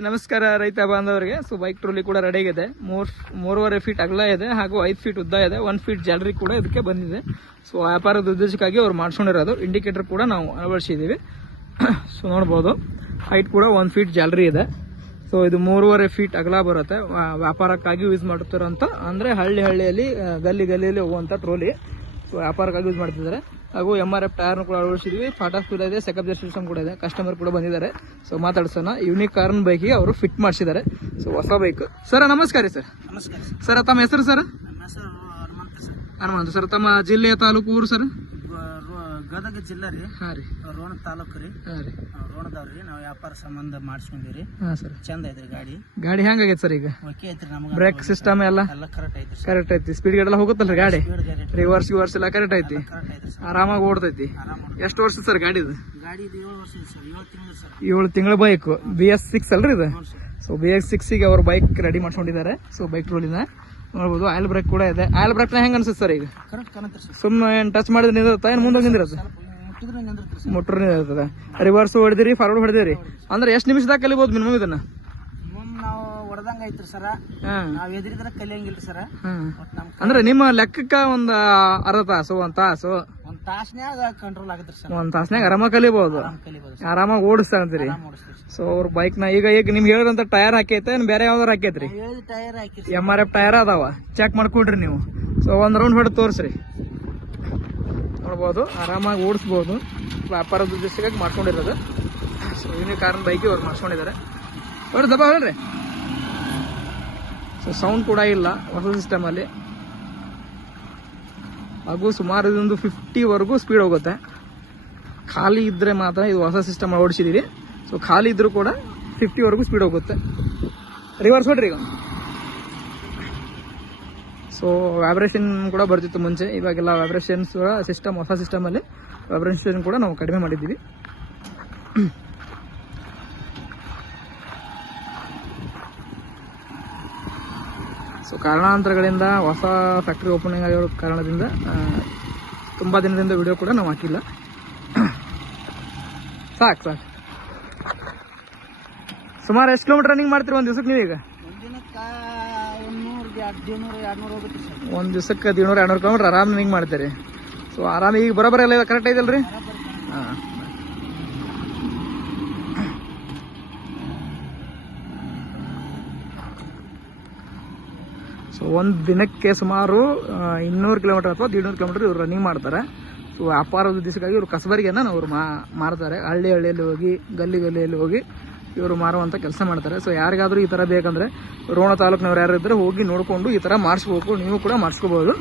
ನಮಸ್ಕಾರ ರೈತ ಬಾಂಧವರಿಗೆ. ಸೊ ಬೈಕ್ ಟ್ರೋಲಿ ಕೂಡ ರೆಡಿ ಆಗಿದೆ. 3.5 ಫೀಟ್ ಅಗಲ ಇದೆ ಹಾಗೂ 5 ಫೀಟ್ ಉದ್ದ ಇದೆ. 1 ಫೀಟ್ ಜಾಲರಿ ಕೂಡ ಇದಕ್ಕೆ ಬಂದಿದೆ. ಸೊ ವ್ಯಾಪಾರದ ಉದ್ದೇಶಕ್ಕಾಗಿ ಅವ್ರು ಮಾಡ್ಕೊಂಡಿರೋದು. ಇಂಡಿಕೇಟರ್ ಕೂಡ ನಾವು ಅಳವಡಿಸಿದ್ದೀವಿ. ಸೊ ನೋಡ್ಬೋದು ಹೈಟ್ ಕೂಡ 1 ಫೀಟ್ ಜಾಲರಿ ಇದೆ. ಸೊ ಇದು 3.5 ಫೀಟ್ ಅಗಲ ಬರುತ್ತೆ. ವ್ಯಾಪಾರಕ್ಕಾಗಿ ಯೂಸ್ ಮಾಡುತ್ತಿರೋಂಥ ಅಂದರೆ ಹಳ್ಳಿಯಲ್ಲಿ ಗಲ್ಲಿಯಲ್ಲಿ ಹೋಗುವಂಥ ಟ್ರೋಲಿ. ಸೊ ವ್ಯಾಪಾರಕ್ಕಾಗಿ ಯೂಸ್ ಮಾಡ್ತಿದ್ದಾರೆ. ಹಾಗೂ MRF ಟೈರ್ನ ಕೂಡ ಅಳವಡಿಸಿದ್ವಿ. ಫಾಟಾಸ್ ಕೂಡ ಇದೆ, ಸೆಕಪ್ ಸಿಸ್ಟಮ್ ಕೂಡ ಇದೆ. ಕಸ್ಟಮರ್ ಕೂಡ ಬಂದಿದ್ದಾರೆ. ಸೊ ಮಾತಾಡ್ಸೋಣ. ಯೂನಿಕ್ ಕಾರ್ನ್ ಬೈಕಿಗೆ ಅವರು ಫಿಟ್ ಮಾಡಿಸಿದ್ದಾರೆ. ಸೊ ಹೊಸ ಬೈಕ್. ಸರ್ ನಮಸ್ಕಾರ ಸರ್. ನಮಸ್ಕಾರ ಸರ್ ತಮ್ಮ ಹೆಸರು ಸರ್? ನಮ್ಮ ಹೆಸರು ಹನುಮಂತ ಸರ್. ತಮ್ಮ ಜಿಲ್ಲೆಯ ತಾಲೂಕು ಊರು ಸರ್? ಗದಗ ಜಿಲ್ಲೆ ರೀ. ಹಾಂ ರೀ. ರೋಣ ತಾಲೂಕು ರೀ. ಹಾಂ ರೀ. ರೋಣದವ್ರಿ. ನಾವು ವ್ಯಾಪಾರ ಸಂಬಂಧ ಮಾಡಿಸ್ಕೊಂಡಿರಿ. ಹಾಂ ಸರ್. ಚಂದ ಐತ್ರಿ ಗಾಡಿ. ಗಾಡಿ ಹೆಂಗಾಗೈತೆ ಸರ್ ಈಗ? ಓಕೆ ಐತ್ರಿ. ನಮ್ಗೆ ಬ್ರೇಕ್ ಸಿಸ್ಟಮ್ ಎಲ್ಲ ಕರೆಕ್ಟ್ ಐತ್ರಿ. ಕರೆಕ್ಟ್ ಐತಿ. ಸ್ಪೀಡ್ ಗಾಡಿ ಎಲ್ಲ ಹೋಗುತ್ತಲ್ರಿ ಗಾಡಿ? ರಿವರ್ಸ್ ಎಲ್ಲ ಕರೆಕ್ಟ್ ಐತಿ. ಕರೆಕ್ಟ್ ಐತ್ರಿ ಸರ್. ಆರಾಮಾಗಿ ಓಡ್ತೈತಿ. ಎಷ್ಟು ವರ್ಷ ಸರ್ ಗಾಡಿದು? ಗಾಡಿ 7 ವರ್ಷ ಇದೆ ಸರ್. 7 ತಿಂಗಳು ಸರ್. 7 ತಿಂಗಳ ಬೈಕ್. BS6 ಅಲ್ರಿ ಇದು? ಹ್ಞೂ ಸರ್. ಸೊ BS6ಗೆ ಅವ್ರು ಬೈಕ್ ರೆಡಿ ಮಾಡ್ಕೊಂಡಿದ್ದಾರೆ. ಸೊ ಬೈಕ್ ಟ್ರೋಲಿನ ನೋಡ್ಬೋದು. ಆಯಿಲ್ ಬ್ರೇಕ್ ಕೂಡ ಇದೆ. ಆಯಿಲ್ ಬ್ರೇಕ್ನ ಹೆಂಗೆ ಅನ್ಸುತ್ತೆ ಸರ್ ಈಗ? ಕರೆಕ್ಟ್ ಕಾಣತ್ರಿ ಸರ್. ಸುಮ್ಮನೆ ಏನು ಟಚ್ ಮಾಡಿದ್ರೆ ನಿಂದಿರುತ್ತಾ ಏನು ಮುಂದೆ ನಿಂದಿರುತ್ತೆ? ಮುಟ್ಟಿದ್ರೆ ನಿಂದಿರ್ತೀರಿ ಸರ್. ಮೋಟ್ರ್ ನಿಂದಿರ್ತದೆ. ರಿವರ್ಸ್ ಹೊಡೆದಿರಿ, ಫಾರ್ವರ್ಡ್ ಹೊಡೆದಿರಿ ಅಂದ್ರೆ ಎಷ್ಟು ನಿಮಿಷದಾಗ ಕಲಿಬೋದು ಮಿನಿಮಮ್ ಇದನ್ನ? ನಾವು ಹೊಡೆದಂಗ ಐತ್ರಿ ಸರ. ಹಾಂ. ನಾವ್ ಎದ್ರಿದ್ರೆ ಕಲಿಯಂಗಿಲ್ರಿ ಸರ. ಹಾಂ. ಒಟ್ಟು ನಮ್ ಅಂದ್ರೆ ನಿಮ್ಮ ಲೆಕ್ಕಕ್ಕೆ ಒಂದು ಅರ್ಧ ತಾಸು, 1 ತಾಸು, 1 ತಾಸ್ನ್ಯಾಗ ಕಂಟ್ರೋಲ್ ಆಗತ್ರಿ ಸರ್. 1 ತಾಸ್ನಾಗ ಆರಾಮಾಗಿ ಕಲಿಬಹುದು. ಕಲಿಬಹುದು ಸರ್. ಆರಾಮಾಗಿ ಓಡಿಸ್ತಾ ಅಂತೀರಿ. ಓಡಿಸ್ತೀವಿ ಸರ್. ಸೊ ಅವ್ರ ಬೈಕ್ನ ಈಗ ನಿಮ್ಗೆ ಹೇಳಿದಂತ ಟೈರ್ ಹಾಕೈತೆ ಏನು ಬೇರೆ ಯಾವ್ದಾರು ಹಾಕೈತ್ರಿ? ನಾವ್ ಹೇಳಿದ ಟೈರ್ ಹಾಕಿರಿ. MRF ಟೈರ್ ಅದಾವ, ಚೆಕ್ ಮಾಡ್ಕೊಡ್ರಿ ನೀವು. ಸೊ ಒಂದು ರೌಂಡ್ ಹೊಡೆದು ತೋರಿಸ್ರಿ. ನೋಡ್ಬೋದು ಆರಾಮಾಗಿ ಓಡಿಸ್ಬೋದು. ವ್ಯಾಪಾರದ ಉದ್ದೇಶಕ್ಕಾಗಿ ಮಾಡ್ಕೊಂಡಿರೋದು. ಸೊ ಯೂನಿಕ್ ಕಾರ್ನ್ ಬೈಕಿ ಅವ್ರು ಮಾಡ್ಕೊಂಡಿದ್ದಾರೆ. ಅವ್ರು ದಬ ಹೇಳ್ರಿ. ಸೊ ಸೌಂಡ್ ಕೂಡ ಇಲ್ಲ ಹೊಸ ಸಿಸ್ಟಮಲ್ಲಿ. ಹಾಗೂ ಸುಮಾರು ಇದೊಂದು 50ವರೆಗೂ ಸ್ಪೀಡ್ ಹೋಗುತ್ತೆ. ಖಾಲಿ ಇದ್ದರೆ ಮಾತ್ರ ಇದು ಹೊಸ ಸಿಸ್ಟಮ್ ಓಡಿಸಿದ್ದೀವಿ. ಸೊ ಖಾಲಿ ಇದ್ರೂ ಕೂಡ 50ವರೆಗೂ ಸ್ಪೀಡ್ ಹೋಗುತ್ತೆ. ರಿವರ್ಸ್ ಹೊಡ್ರಿ ಈಗ. ಸೊ ವ್ಯಾಬ್ರೇಷನ್ ಕೂಡ ಬರ್ತಿತ್ತು ಮುಂಚೆ, ಇವಾಗೆಲ್ಲ ವ್ಯಾಬ್ರೇಷನ್ಸ್ ಸಿಸ್ಟಮ್, ಹೊಸ ಸಿಸ್ಟಮಲ್ಲಿ ವ್ಯಾಬ್ರೇಷನ್ ಕೂಡ ನಾವು ಕಡಿಮೆ ಮಾಡಿದ್ದೀವಿ. ಸೊ ಕಾರಣಾಂತರಗಳಿಂದ ಹೊಸ ಫ್ಯಾಕ್ಟ್ರಿ ಓಪನಿಂಗ್ ಆಗಿರೋ ಕಾರಣದಿಂದ ತುಂಬ ದಿನದಿಂದ ವಿಡಿಯೋ ಕೂಡ ನಾವು ಹಾಕಿಲ್ಲ. ಸಾಕು. ಸುಮಾರು ಎಷ್ಟು ಕಿಲೋಮೀಟರ್ ರನ್ನಿಂಗ್ ಮಾಡ್ತೀರಿ ಒಂದು ದಿವಸಕ್ಕೆ ನೀವೀಗ? ಒಂದು ದಿವಸಕ್ಕೆ 100-200 ಕಿಲೋಮೀಟರ್ ಆರಾಮ್ ರನ್ನಿಂಗ್ ಮಾಡ್ತೀರಿ. ಸೊ ಆರಾಮ ಈಗ ಬರೋಬರ ಎಲ್ಲ ಕರೆಕ್ಟ್ ಐತಲ್ರಿ? ಹಾಂ. ಸೊ ಒಂದು ದಿನಕ್ಕೆ ಸುಮಾರು 200 ಕಿಲೋಮೀಟರ್ ಅಥವಾ 150 ಕಿಲೋಮೀಟರ್ ಇವ್ರು ರನ್ನಿಂಗ್ ಮಾಡ್ತಾರೆ. ಸೊ ವ್ಯಾಪಾರದ ಉದ್ದೇಶಕ್ಕಾಗಿ ಇವರು ಕಸಬರಿಗೆನ ಅವ್ರು ಮಾರ್ತಾರೆ. ಹಳ್ಳಿಯಲ್ಲಿ ಹೋಗಿ ಗಲ್ಲಿಯಲ್ಲಿ ಹೋಗಿ ಇವರು ಮಾರುವಂಥ ಕೆಲಸ ಮಾಡ್ತಾರೆ. ಸೊ ಯಾರಿಗಾದರೂ ಈ ಥರ ಬೇಕಂದರೆ ರೋಣ ತಾಲೂಕಿನವ್ರು ಯಾರು ಇದ್ದರೆ ಹೋಗಿ ನೋಡಿಕೊಂಡು ಈ ಥರ ಮಾಡಿಸ್ಬೇಕು. ನೀವು ಕೂಡ ಮಾಡಿಸ್ಕೋಬೋದು.